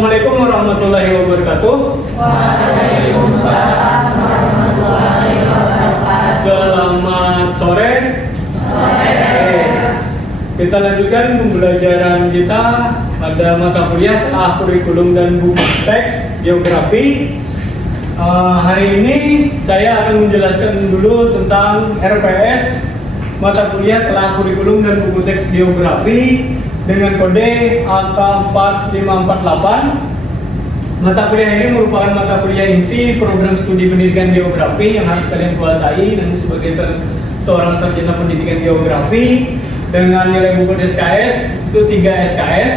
Assalamualaikum warahmatullahi wabarakatuh. Waalaikumsalam warahmatullahi wabarakatuh. Selamat sore. Sore. Kita lanjutkan pembelajaran kita pada mata kuliah kurikulum dan buku teks geografi. Hari ini saya akan menjelaskan dulu tentang RPS, mata kuliah telah kurikulum dan buku teks geografi dengan kode AK4548. Mata kuliah ini merupakan mata kuliah inti program studi pendidikan geografi yang harus kalian kuasai dan sebagai seorang sarjana pendidikan geografi dengan nilai buku SKS itu 3 SKS,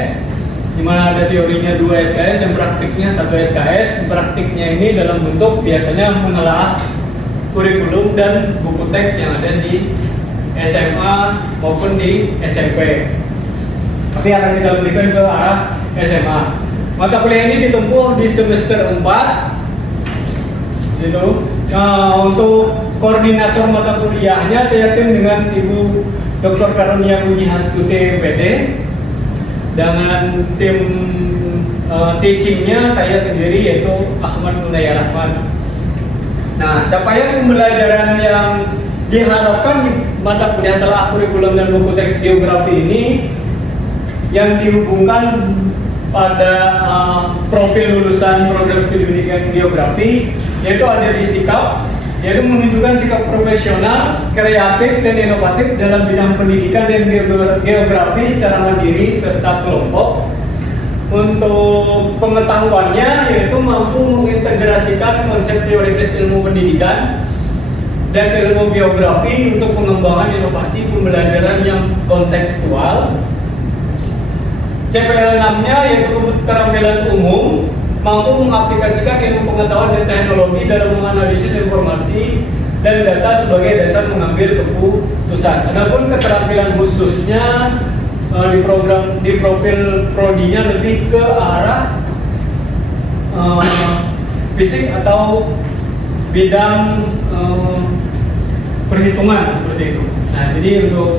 di mana ada teorinya 2 SKS dan praktiknya 1 SKS. Praktiknya ini dalam bentuk biasanya menelaah kurikulum dan buku teks yang ada di SMA maupun di SMP. Tapi akan kita lebihkan ke arah SMA. Mata kuliah ini ditempuh di semester 4. Gitu. Untuk koordinator mata kuliahnya saya tim dengan Ibu Dr. Karunia Puji Hastuti MPD. Dengan tim teachingnya saya sendiri yaitu Ahmad Munaya Rahman. Nah, capaian pembelajaran yang diharapkan di mata kuliah telah kurikulum dan buku teks geografi ini yang dihubungkan pada profil lulusan program studi pendidikan geografi, yaitu ada di sikap, yaitu menunjukkan sikap profesional, kreatif, dan inovatif dalam bidang pendidikan dan geografi secara mandiri serta kelompok. Untuk pengetahuannya, yaitu mampu mengintegrasikan konsep teoritis ilmu pendidikan dan ilmu geografi untuk pengembangan inovasi pembelajaran yang kontekstual. CPL 6-nya yaitu keterampilan umum, mampu mengaplikasikan ilmu pengetahuan dan teknologi dalam menganalisis informasi dan data sebagai dasar mengambil keputusan. Adapun keterampilan khususnya di profil prodinya lebih ke arah fisik atau bidang perhitungan seperti itu. Nah, jadi untuk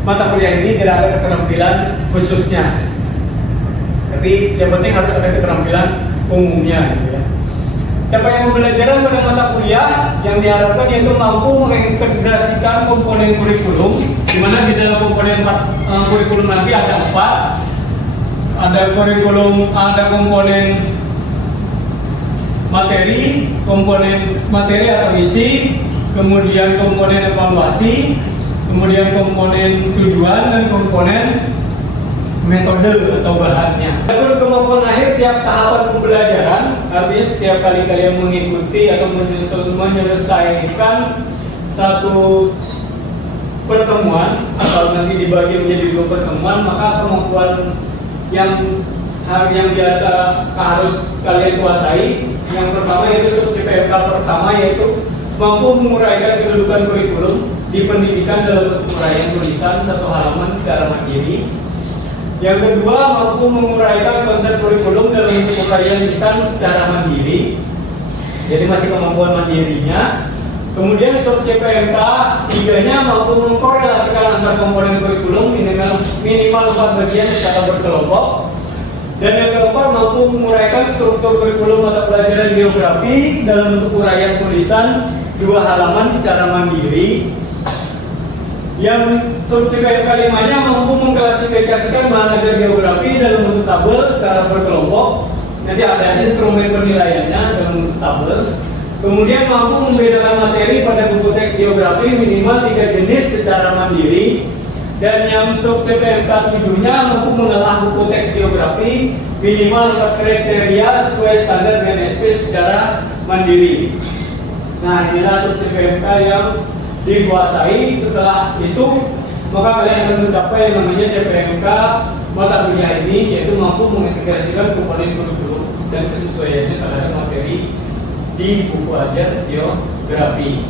mata kuliah ini tidak ada keterampilan khususnya, tapi yang penting harus ada keterampilan umumnya, gitu ya. Capaian pembelajaran pada mata kuliah yang diharapkan yaitu mampu mengintegrasikan komponen kurikulum, di mana di dalam komponen kurikulum nanti ada 4. Ada komponen komponen materi atau isi, kemudian komponen evaluasi, kemudian komponen tujuan dan komponen metode atau bahannya. Adapun kemampuan akhir tiap tahapan pembelajaran, artinya setiap kali kalian mengikuti atau menyelesaikan satu pertemuan atau nanti dibagi menjadi 2 pertemuan, maka kemampuan yang biasa harus kalian kuasai. Yang pertama yaitu CPMK pertama, yaitu mampu menguraikan kedudukan kurikulum di pendidikan dalam bentuk uraian tulisan 1 halaman secara mandiri. Yang kedua, mampu menguraikan konsep kurikulum dalam bentuk uraian lisan secara mandiri. Jadi masih kemampuan mandirinya. Kemudian sub CPMK 3-nya mampu mengkorelasikan antar komponen kurikulum minimal 4 bagian secara berkelompok. Dan yang keempat, mampu menguraikan struktur kurikulum mata pelajaran geografi dalam bentuk uraian tulisan 2 halaman secara mandiri. Yang sub CPMK 5-nya mampu mengklasifikasikan bahan ajar geografi dalam bentuk tabel secara berkelompok. Nanti ada instrumen penilaiannya dalam bentuk tabel. Kemudian mampu membedakan materi pada buku teks geografi minimal 3 jenis secara mandiri. Dan yang sub CPMK 7-nya mampu menelaah buku teks geografi minimal 4 kriteria sesuai standar BNSP secara mandiri. Nah, inilah sub CPMK yang dikuasai. Setelah itu maka kalian akan mencapai yang namanya CPMK mata kuliah ini, yaitu mampu mengintegrasikan komponen kurikulum dan kesesuaiannya terhadap materi di buku ajar geografi.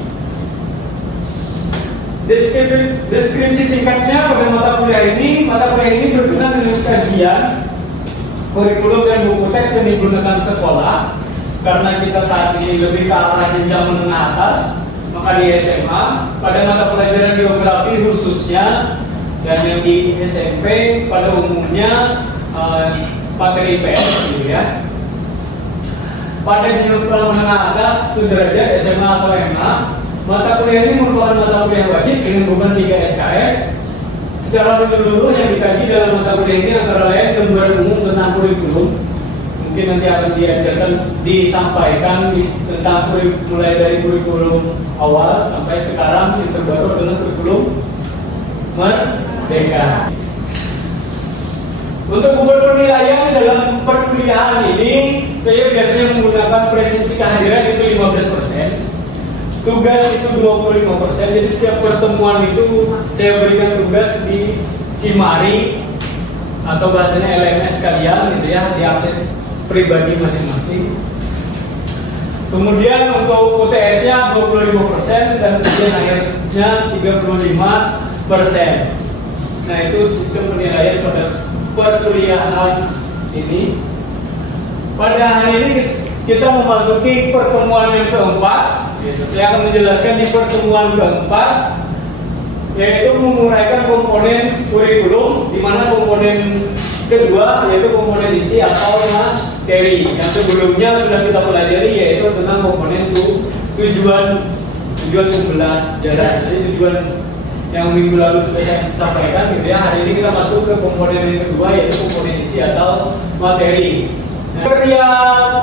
Deskripsi singkatnya pada mata kuliah ini berkenaan dengan kajian kurikulum dan buku teks yang digunakan sekolah. Karena kita saat ini lebih ke arah jenjang menengah atas, maka di SMA pada mata pelajaran geografi khususnya dan yang di SMP pada umumnya materi IPS gitu ya. Pada jenjang sekolah menengah atas sederajat SMA atau MA, mata kuliah ini merupakan mata kuliah wajib dengan beban 3 SKS. Secara menyeluruh yang dikaji dalam mata kuliah ini antara lain gambaran umum tentang kurikulum. Mungkin nanti akan diajarkan, disampaikan tentang mulai dari kurikulum awal sampai sekarang yang terbaru adalah kurikulum Merdeka. Untuk beban penilaian dalam perkuliahan ini, saya biasanya menggunakan presensi kehadiran itu 15%, tugas itu 25%. Jadi setiap pertemuan itu saya berikan tugas di Simari atau bahasanya LMS kalian gitu ya, diakses pribadi masing-masing. Kemudian untuk UTS-nya 25% dan ujian akhirnya 35%. Nah itu sistem penilaian pada perkuliahan ini. Pada hari ini kita memasuki pertemuan yang keempat. Saya akan menjelaskan di pertemuan keempat, yaitu menguraikan komponen kurikulum, di mana komponen kedua yaitu komponen isi atau materi. Yang sebelumnya sudah kita pelajari yaitu tentang komponen tujuan pembelajaran. Jadi tujuan yang minggu lalu sudah saya sampaikan gitu ya. Hari ini kita masuk ke komponen yang kedua yaitu komponen isi atau materi. Kriteria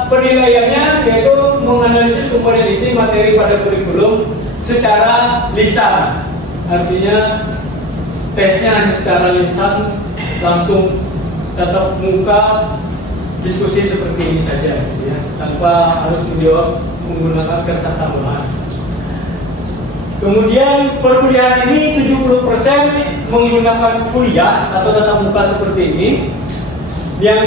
penilaiannya yaitu menganalisis komponen isi materi pada kurikulum secara lisan. Artinya tesnya hanya secara lisan, langsung tatap muka, diskusi seperti ini saja gitu ya, tanpa harus menjawab menggunakan kertas tambahan. Kemudian perkuliahan ini 70% menggunakan kuliah atau tatap muka seperti ini, yang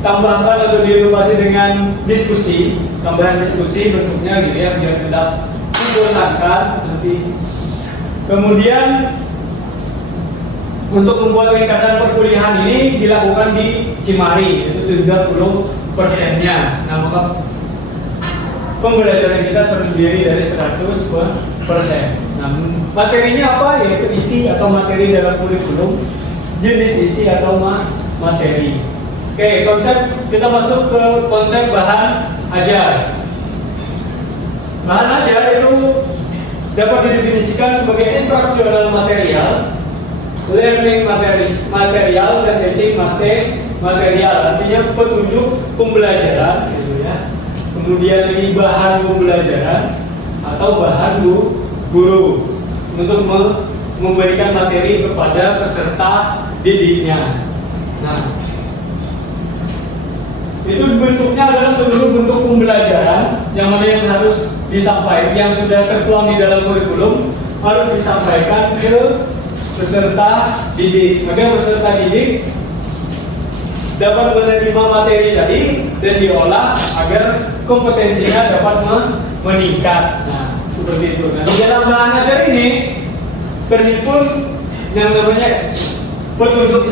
ditambahkan atau diinovasi dengan diskusi, tambahan diskusi bentuknya gitu ya, biar tidak membosankan nanti. Kemudian untuk membuat ringkasan perkuliahan ini dilakukan di Simari, itu 30%-nya. Nah, maka pembelajaran kita terdiri dari 100%. Nah, materinya apa? Yaitu isi atau materi dalam kurikulum, jenis isi atau materi. Oke, kita masuk ke konsep bahan ajar. Bahan ajar itu dapat didefinisikan sebagai instructional materials, learning material, dan teaching material. Artinya petunjuk pembelajaran, gitu ya. Kemudian ini bahan pembelajaran atau bahan guru untuk memberikan materi kepada peserta didiknya. Nah, itu bentuknya adalah seluruh bentuk pembelajaran yang mana yang harus disampaikan, yang sudah tertuang di dalam kurikulum harus disampaikan ke peserta didik. Agar peserta didik dapat menerima materi tadi dan diolah agar kompetensinya dapat meningkat. Nah, seperti itu. Nah, di dalam bahan ajar ini terhimpun yang namanya petunjuk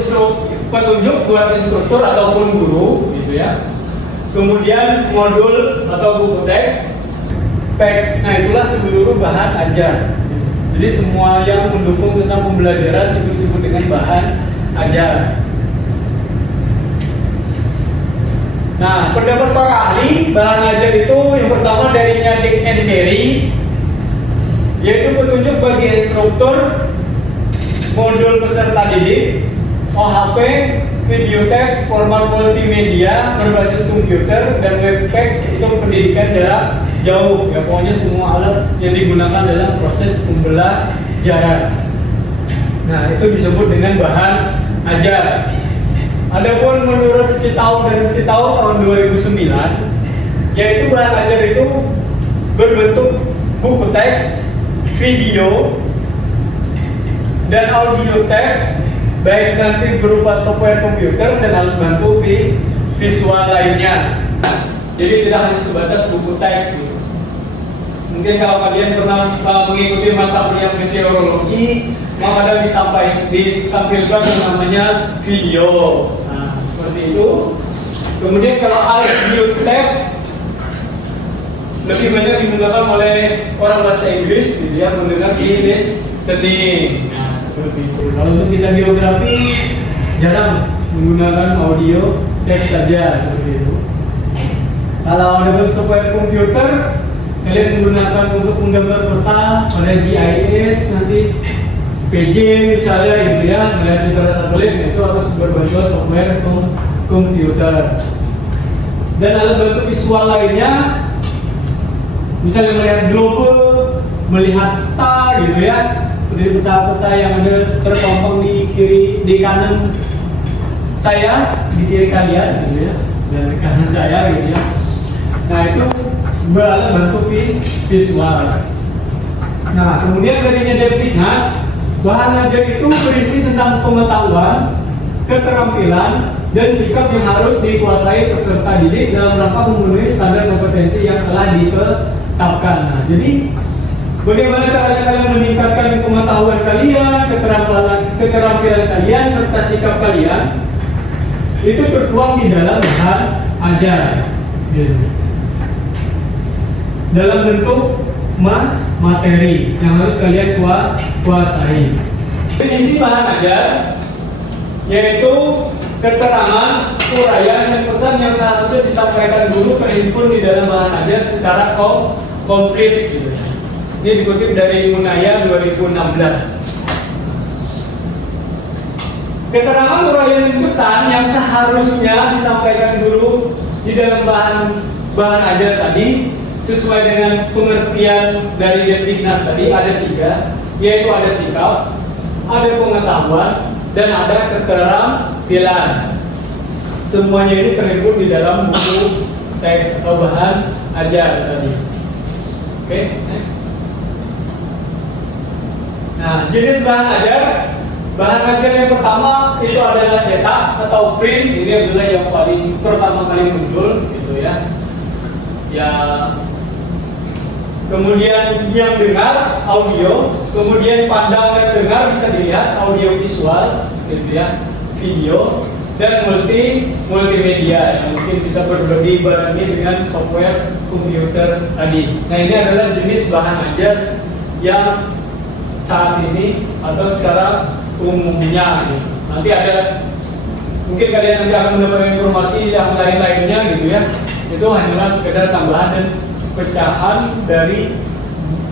buat instruktur ataupun guru, gitu ya. Kemudian modul atau buku teks. Nah, itulah seluruh bahan ajar. Jadi semua yang mendukung tentang pembelajaran itu disebut dengan bahan ajar. Nah, pendapat para ahli bahan ajar itu yang pertama dari Dick and Carey, yaitu petunjuk bagi instruktur, modul peserta didik, OHP, video teks, format multimedia berbasis komputer, dan web teks itu pendidikan jarak jauh. Ya, pokoknya semua alat yang digunakan dalam proses pembelajaran. Nah, itu disebut dengan bahan ajar. Adapun menurut Kitao tahun 2009, yaitu bahan ajar itu berbentuk buku teks, video, dan audio teks, baik nanti berupa software komputer dan alat bantu visual lainnya. Jadi tidak hanya sebatas buku teks. Mungkin kalau kalian pernah mengikuti mata kuliah meteorologi, maka ada ditampilkan yang namanya video. Nah, seperti itu. Kemudian kalau audio teks lebih banyak digunakan oleh orang bahasa Inggris, gitu ya, mendengar di listening. Nah, seperti itu. Kalau untuk kita geografi, jarang menggunakan audio teks saja seperti itu. Kalau dengan software komputer, kalian menggunakan untuk menggambar peta pada GIS, nanti PJ misalnya gitu ya, melihat citra satelit itu harus berbantuan software komputer. Dan alat bantu visual lainnya, misalnya melihat globe, melihat peta gitu ya, seperti peta-peta yang ada terpampang di kanan saya, di kiri kalian gitu ya, dan di kanan saya gitu ya. Nah itu alat bantu visual. Nah kemudian dari Depdiknas, bahan ajar itu berisi tentang pengetahuan, keterampilan, dan sikap yang harus dikuasai peserta didik dalam rangka memenuhi standar kompetensi yang telah ditetapkan. Nah, jadi bagaimana caranya kalian meningkatkan pengetahuan kalian, keterampilan kalian, serta sikap kalian itu tertuang di dalam bahan ajar. Gitu. Dalam bentuk materi yang harus kalian kuasai. Definisi bahan ajar yaitu keterangan, uraian, dan pesan yang seharusnya disampaikan guru terhimpun di dalam bahan ajar secara komplit. Gitu. Ini dikutip dari Munaya 2016. Keterangan, uraian, dan pesan yang seharusnya disampaikan guru di dalam bahan ajar tadi sesuai dengan pengertian dari Depdiknas tadi ada 3, yaitu ada sikap, ada pengetahuan, dan ada keterampilan. Semuanya ini terhimpun di dalam buku teks atau bahan ajar tadi. Oke, next. Nah, jenis bahan ajar yang pertama itu adalah cetak atau print. Ini adalah yang paling pertama kali muncul, gitu ya. Kemudian yang dengar audio, kemudian pandang dan dengar bisa dilihat audio visual, gitu ya, video, dan multimedia yang mungkin bisa dibarengi dengan software komputer tadi. Nah ini adalah jenis bahan ajar yang saat ini atau sekarang umumnya. Gitu. Nanti ada mungkin kalian nanti akan mendapatkan informasi yang lain-lainnya, gitu ya. Itu hanyalah sekedar tambahan dan pecahan dari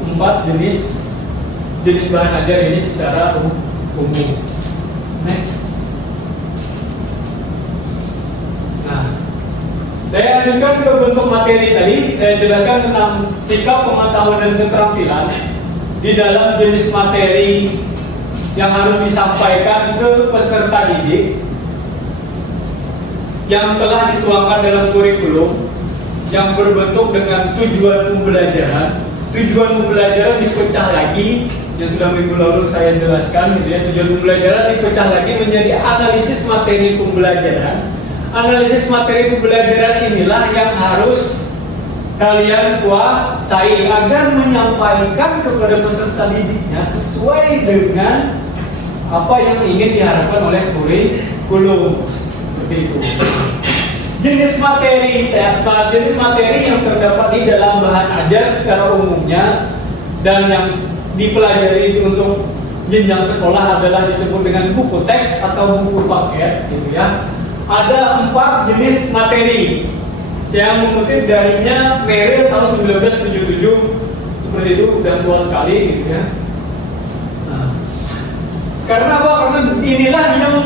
4 jenis bahan ajar ini secara umum. Next. Nah, saya lanjutkan ke bentuk materi tadi. Saya jelaskan tentang sikap, pengetahuan, dan keterampilan di dalam jenis materi yang harus disampaikan ke peserta didik yang telah dituangkan dalam kurikulum yang berbentuk dengan tujuan pembelajaran. Tujuan pembelajaran dipecah lagi, yang sudah minggu lalu saya jelaskan, gitu ya. Tujuan pembelajaran dipecah lagi menjadi analisis materi pembelajaran. Analisis materi pembelajaran inilah yang harus kalian kuasai agar menyampaikan kepada peserta didiknya sesuai dengan apa yang ingin diharapkan oleh kurikulum. Seperti itu. Jenis materi yang terdapat di dalam bahan ajar secara umumnya dan yang dipelajari untuk jenjang sekolah adalah disebut dengan buku teks atau buku paket, gitu ya. Ada 4 jenis materi yang mengutip darinya Merrill tahun 1977. Seperti itu, udah tua sekali, gitu ya. Nah, karena apa? Karena inilah yang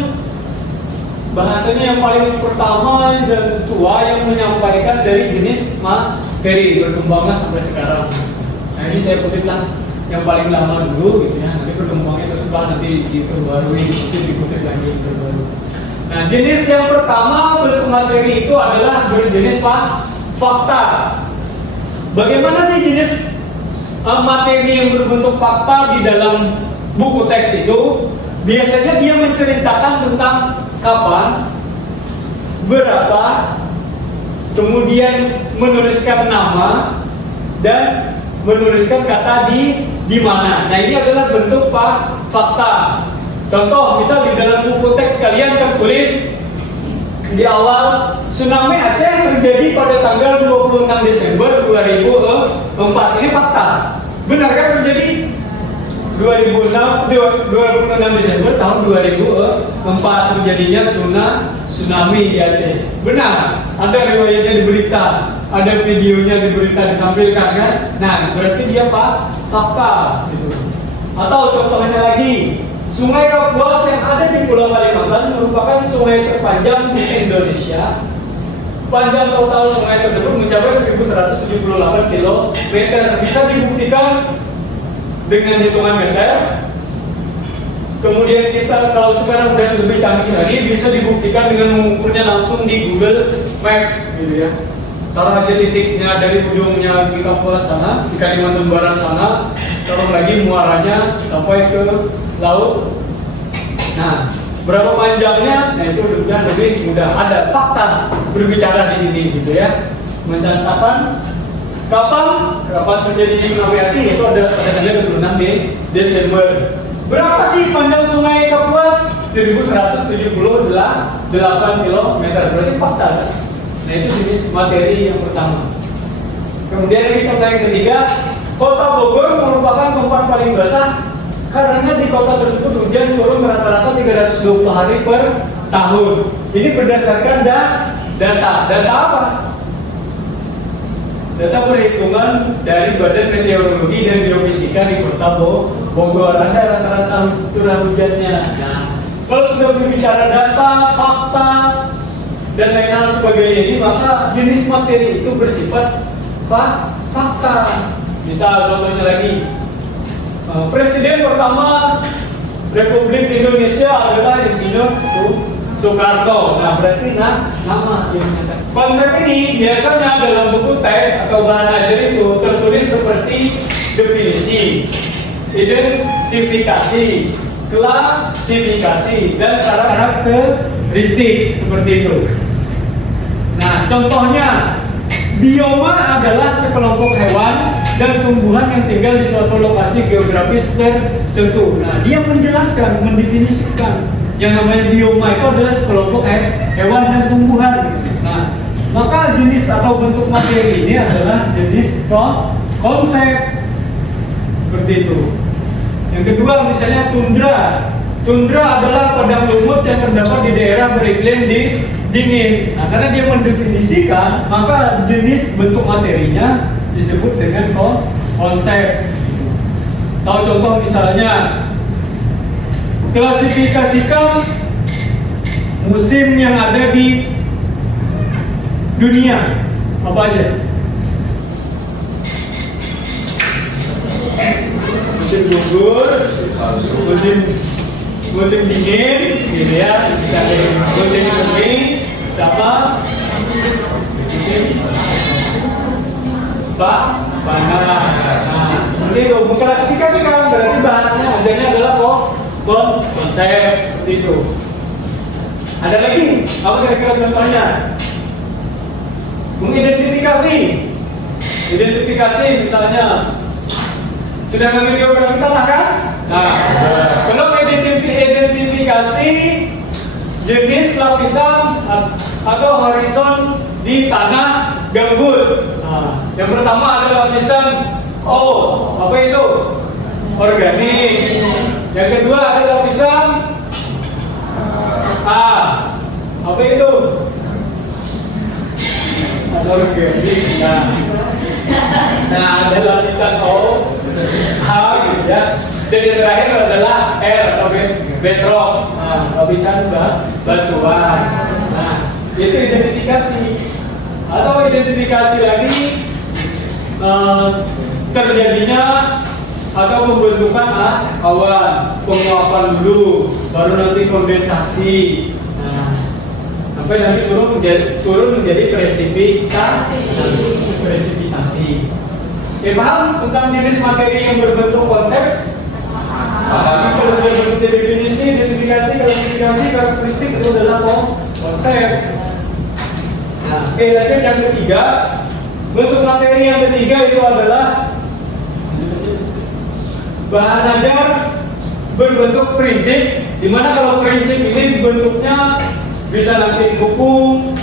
bahasanya yang paling pertama dan tua yang menyampaikan dari jenis materi berkembangnya sampai sekarang. Nah ini saya kutiplah yang paling lama dulu, gitu ya. Nanti berkembangnya terus nanti diperbarui, dikutip lagi yang terbaru. Nah jenis yang pertama bentuk materi itu adalah berjenis fakta. Bagaimana sih jenis materi yang berbentuk fakta di dalam buku teks itu? Biasanya dia menceritakan tentang kapan, berapa, kemudian menuliskan nama dan menuliskan kata di mana. Nah ini adalah bentuk fakta. Contoh, misal di dalam buku teks kalian tertulis di awal tsunami Aceh terjadi pada tanggal 26 Desember 2004. Ini fakta. Benar kan terjadi? 26 Desember tahun 2004 terjadinya tsunami di Aceh. Benar, ada riwayatnya di berita, ada videonya di berita ditampilkan kan? Nah, berarti dia fakta gitu. Atau contohnya lagi, Sungai Kapuas yang ada di Pulau Kalimantan merupakan sungai terpanjang di Indonesia. Panjang total sungai tersebut mencapai 1178 km. Bisa dibuktikan dengan hitungan meter. Kemudian kita kalau sekarang udah lebih canggih lagi bisa dibuktikan dengan mengukurnya langsung di Google Maps gitu ya. Taruh aja titiknya dari ujungnya di Kapuas sana, di Kalimantan Barat sana, taruh lagi muaranya sampai ke laut. Nah, berapa panjangnya? Nah itu udah lebih mudah. Ada fakta berbicara di sini gitu ya. Mencatatkan kapan terjadi tsunami Aceh itu ada tanggal 26 Desember. Berapa sih panjang sungai Kapuas? 1178 km. Berarti fakta kan? Nah itu jenis materi yang pertama. Kemudian ini contoh yang ketiga, Kota Bogor merupakan tempat paling basah karena di kota tersebut hujan turun rata-rata 320 hari per tahun. Ini berdasarkan data apa? Data perhitungan dari Badan Meteorologi dan Geofisika di Kota Bogor. Ada rata-rata curah hujannya. Nah, kalau sudah berbicara data, fakta, dan lain hal sebagainya ini, maka jenis materi itu bersifat fakta. Misal contohnya lagi, Presiden pertama Republik Indonesia adalah Insinyur Soekarno. Nah, berarti nama yang menyatakan. Konsep ini biasanya dalam buku teks atau bahan ajar itu tertulis seperti definisi, identifikasi, klasifikasi, dan karakteristik seperti itu. Nah, contohnya bioma adalah sekelompok hewan dan tumbuhan yang tinggal di suatu lokasi geografis tertentu. Nah, dia menjelaskan, mendefinisikan yang namanya bioma itu adalah sekelompok hewan dan tumbuhan. Nah, maka jenis atau bentuk materi ini adalah jenis konsep seperti itu. Yang kedua misalnya tundra. Tundra adalah padang lumut yang terdapat di daerah beriklim dingin. Nah, karena dia mendefinisikan, maka jenis bentuk materinya disebut dengan konsep. Tahu contoh misalnya, klasifikasikan musim yang ada di dunia. Apa aja? Musim gugur, musim dingin, gitu ya. Musim semi, sama musim panas. Nah, seperti itu. Mengklasifikasikan berarti bahannya ajarnya adalah konsep seperti itu. Ada lagi? Apa kira-kira contohnya? Mengidentifikasi. Identifikasi misalnya sudah ngambil geografi tanah kan? Nah, kalau identifikasi jenis lapisan atau horizon di tanah gambut. Nah, yang pertama ada lapisan O, apa itu? Organik. Yang kedua ada lapisan A, apa itu? Organik. Nah, ada lapisan O, A gitu ya. Dan yang terakhir adalah R atau bedrock. Nah, lapisan batuan. Nah, itu identifikasi. Atau identifikasi lagi terjadinya atau pembentukan awan, penguapan dulu, baru nanti kondensasi. Nah, sampai nanti turun menjadi presipitasi. Oke, paham tentang jenis materi yang berbentuk konsep? Jadi kalau sudah berbentuk definisi, identifikasi, klasifikasi, karakteristik itu adalah konsep. Nah, oke, lanjut yang ketiga. Bentuk materi yang ketiga itu adalah bahan ajar berbentuk prinsip, dimana kalau prinsip ini bentuknya bisa nanti hukum,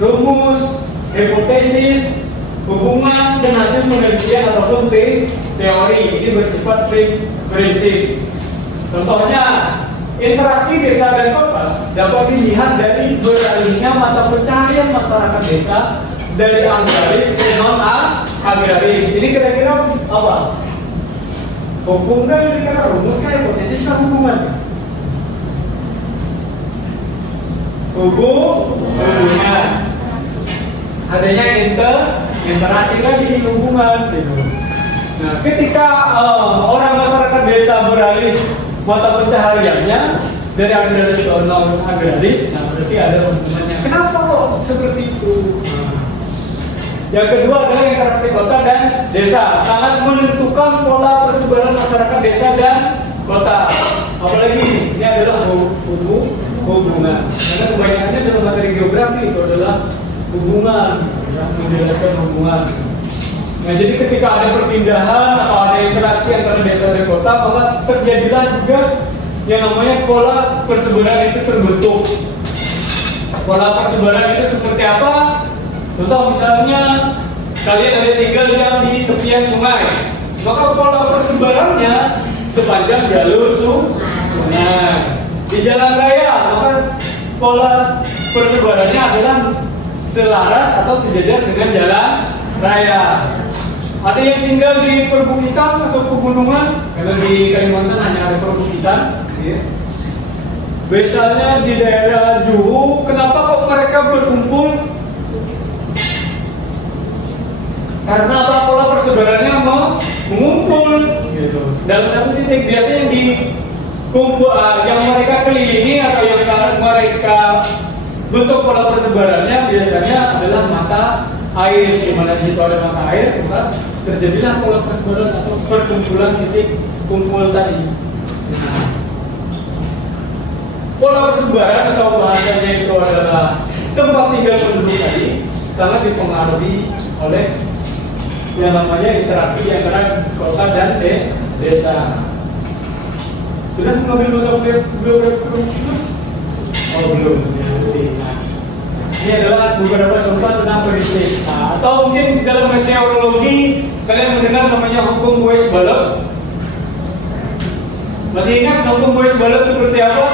rumus, hipotesis, hubungan, dan hasil penelitian ataupun teori, ini bersifat prinsip. Contohnya, interaksi desa dan kota dapat dilihat dari beralihnya mata pencaharian masyarakat desa dari agraris ke non agraris. Ini kira-kira apa? Hukum kan ini kan rumus kan hipotesis kan hubungan. Hubungan. Adanya interaksi kan di hubungan gitu. Nah, ketika orang masyarakat desa beralih mata pencahariannya dari agraris ke non agraris, nah berarti ada hubungannya. Kenapa kok seperti itu? Yang kedua adalah interaksi kota dan desa, sangat menentukan pola persebaran masyarakat desa dan kota. Apalagi ini adalah hubungan. Karena kebanyakannya dalam materi geografi itu adalah hubungan, menjelaskan hubungan. Nah, jadi ketika ada perpindahan atau ada interaksi antara desa dan kota, maka terjadilah juga yang namanya pola persebaran itu terbentuk. Pola persebaran itu seperti apa? Contoh misalnya kalian ada tinggal yang di tepian sungai, maka pola persebarannya sepanjang jalur sungai. Di jalan raya, maka pola persebarannya adalah selaras atau sejajar dengan jalan raya. Ada yang tinggal di perbukitan atau pegunungan, karena di Kalimantan hanya ada perbukitan. Ya. Biasanya di daerah Juhu, kenapa kok mereka berkumpul? Karena apa? Pola persebarannya mengumpul. Gitu. Dalam satu titik biasanya di kumpul yang mereka kelilingi atau yang mereka bentuk pola persebarannya biasanya adalah mata air, di mana di situ ada mata air, maka terjadilah pola persebaran atau perkumpulan titik kumpul tadi. Nah, pola persebaran atau bahasanya itu adalah tempat tinggal penduduk tadi sangat dipengaruhi oleh yang namanya interaksi antara kota dan desa. Sudah mengambil nota belum? Oh belum. Ini adalah beberapa contoh tentang prinsip. Nah, atau mungkin dalam meteorologi kalian mendengar namanya hukum Boyce-Balot. Masih ingat hukum Boyce-Balot seperti apa?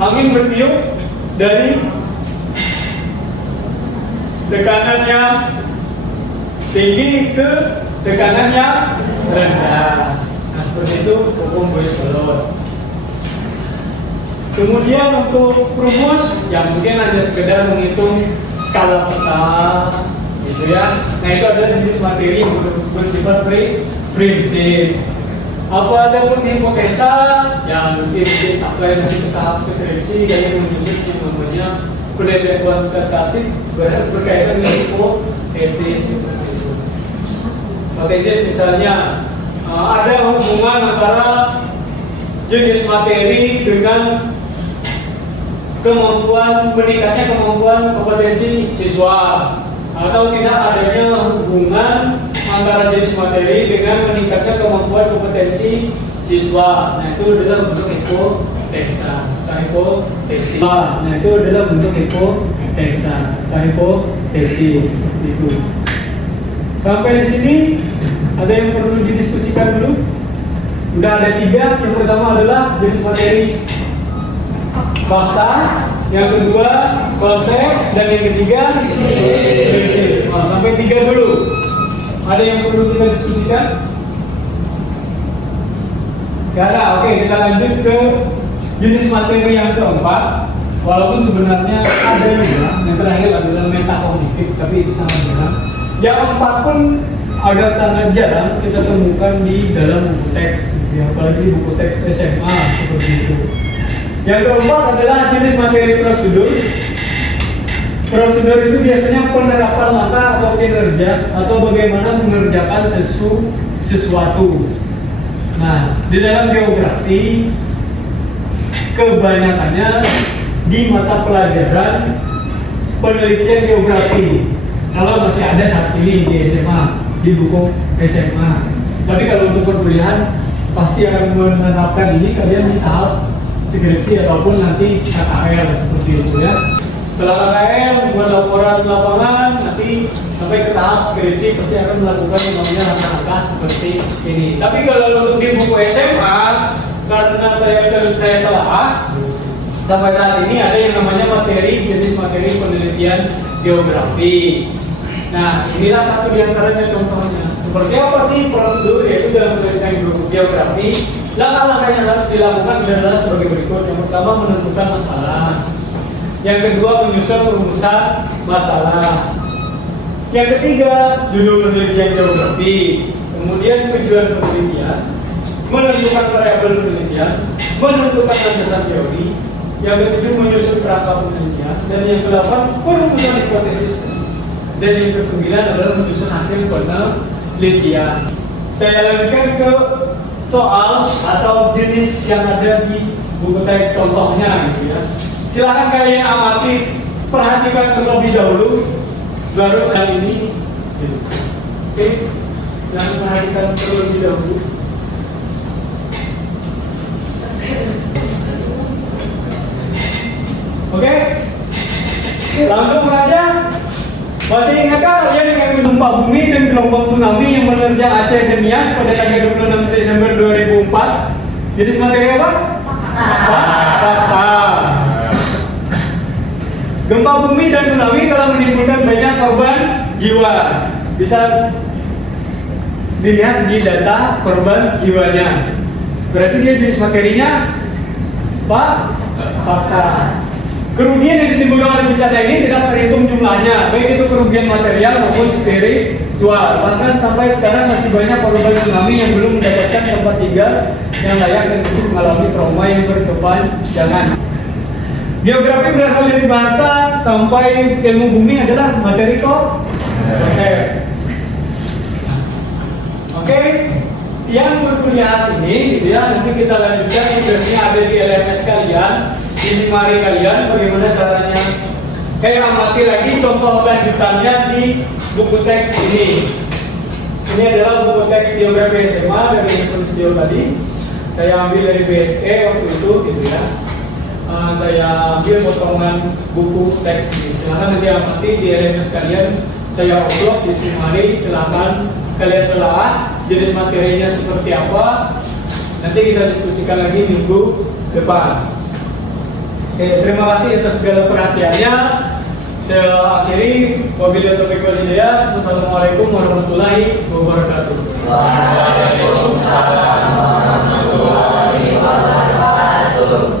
Angin bertiup dari tekanannya tinggi ke tekanannya rendah. Nah, seperti itu hukum Boyce-Balot. Kemudian untuk rumus yang mungkin hanya sekedar menghitung skala peta gitu ya. Nah, itu adalah jenis materi yang bersifat prinsip. Apa ada pun hipotesa yang mungkin sampai nanti ke tahap skripsi kalian menyusun yang namanya penelitian kuantitatif berkaitan dengan hipotesis seperti itu. Hipotesis misalnya ada hubungan antara jenis materi dengan meningkatnya kemampuan kompetensi siswa, atau tidak adanya hubungan antara jenis materi dengan meningkatnya kemampuan kompetensi siswa. Nah, itu adalah bentuk hipotesa. Hipotesis. Nah, itu adalah bentuk hipotesa. Hipotesis seperti itu. Sampai di sini ada yang perlu didiskusikan dulu? Udah ada 3. Yang pertama adalah jenis materi, fakta, yang kedua konsep, dan yang ketiga prinsip. Nah, sampai 3 dulu. Ada yang perlu kita diskusikan? Gak ada. Oke, kita lanjut ke jenis materi yang keempat. Walaupun sebenarnya ada juga. Yang terakhir adalah metakognitif, tapi itu sangat jarang. Yang keempat pun agak sangat jarang kita temukan di dalam buku teks, ya, apalagi di buku teks SMA seperti itu. Yang keempat adalah jenis materi prosedur. Prosedur itu biasanya penerapan langkah atau kinerja atau bagaimana mengerjakan sesuatu. Nah, di dalam geografi kebanyakannya di mata pelajaran penelitian geografi. Kalau masih ada saat ini di SMA, di buku SMA. Tapi kalau untuk perkuliahan pasti akan menerapkan ini kalian di tahap skripsi ataupun nanti KKL seperti itu ya. Setelah KKN, buat laporan lapangan, nanti sampai ke tahap skripsi pasti akan melakukan yang namanya langkah-langkah seperti ini. Tapi kalau untuk di buku SMA, karena saya telah sampai saat ini ada yang namanya jenis materi penelitian geografi. Nah, inilah satu di antaranya contohnya. Seperti apa sih prosedur yaitu dalam penelitian geografi? Langkah-langkah yang harus dilakukan adalah sebagai berikut. Yang pertama, menentukan masalah. Yang kedua, menyusun rumusan masalah. Yang ketiga, judul penelitian geografi. Kemudian tujuan penelitian, menentukan variabel penelitian, menentukan landasan teori. Yang ketujuh, menyusun kerangka penelitian. Dan yang kedelapan, perumusan hipotesis. Dan yang kesembilan adalah menyusun hasil penelitian. Saya lanjutkan ke soal atau jenis yang ada di buku teks contohnya gitu ya. Silahkan kalian amati, perhatikan terlebih dahulu, baru saat ini. Oke, jangan perhatikan terlebih dahulu. Oke, langsung saja. Masih ingatkah kalian dengan gempa bumi dan gelombang tsunami yang menerjang Aceh dan Nias pada tanggal 26 Desember 2004? Jadi materi apa? Fakta. Gempa bumi dan tsunami telah menimbulkan banyak korban jiwa. Bisa dilihat di data korban jiwanya. Berarti dia jenis materinya fakta. Kerugian yang ditimbulkan oleh bencana ini tidak terhitung jumlahnya, baik itu kerugian material maupun spiritual. Bahkan sampai sekarang masih banyak korban tsunami yang belum mendapatkan tempat tinggal yang layak dan masih mengalami trauma yang berkepanjangan. Geografi berasal dari bahasa sampai ilmu bumi adalah materi konsep. Oke, yang perkuliahan ini, ya nanti kita lanjutkan tugasnya ada di LMS kalian. Disimari kalian bagaimana caranya. Kayak amati lagi contoh lanjutannya di buku teks ini. Ini adalah buku teks geografi SMA dari Nelson Studio tadi. Saya ambil dari BSE waktu itu, gitu ya. Saya ambil potongan buku teks ini. Silahkan nanti amati di LMS kalian. Saya upload, disimari. Silahkan kalian telah jenis materinya seperti apa. Nanti kita diskusikan lagi minggu depan. Oke, terima kasih atas segala perhatiannya. Saya akhiri. Wabillahi taufiq wal hidayah. Wassalamualaikum warahmatullahi wabarakatuh. Waalaikumsalam warahmatullahi wabarakatuh.